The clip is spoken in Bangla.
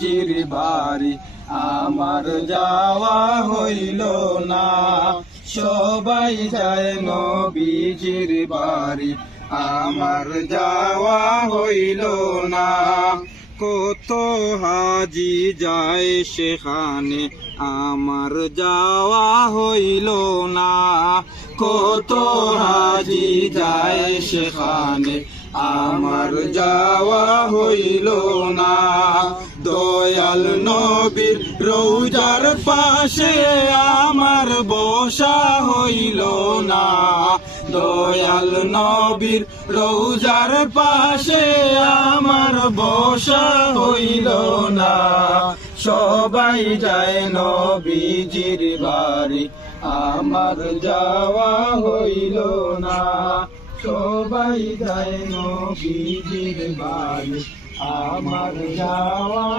নবীজির বাড়ি আমার যাওয়া হইল না। সবাই যায় নবীজির বাড়ি আমার যাওয়া হইল না। কত হাজি যায় সেখানে আমার যাওয়া হইল না। কত হাজি যায় সেখানে আমার যাওয়া হইল না। দয়াল নবীর রওজার পাশে আমার বসা হইল না। দয়াল নবীর রওজার পাশে আমার বসা হইল না। সবাই যায় নবীজির বাড়ি আমার যাওয়া হইল না। সবাই যায় নবীজির বাড়ি আমার যাওয়া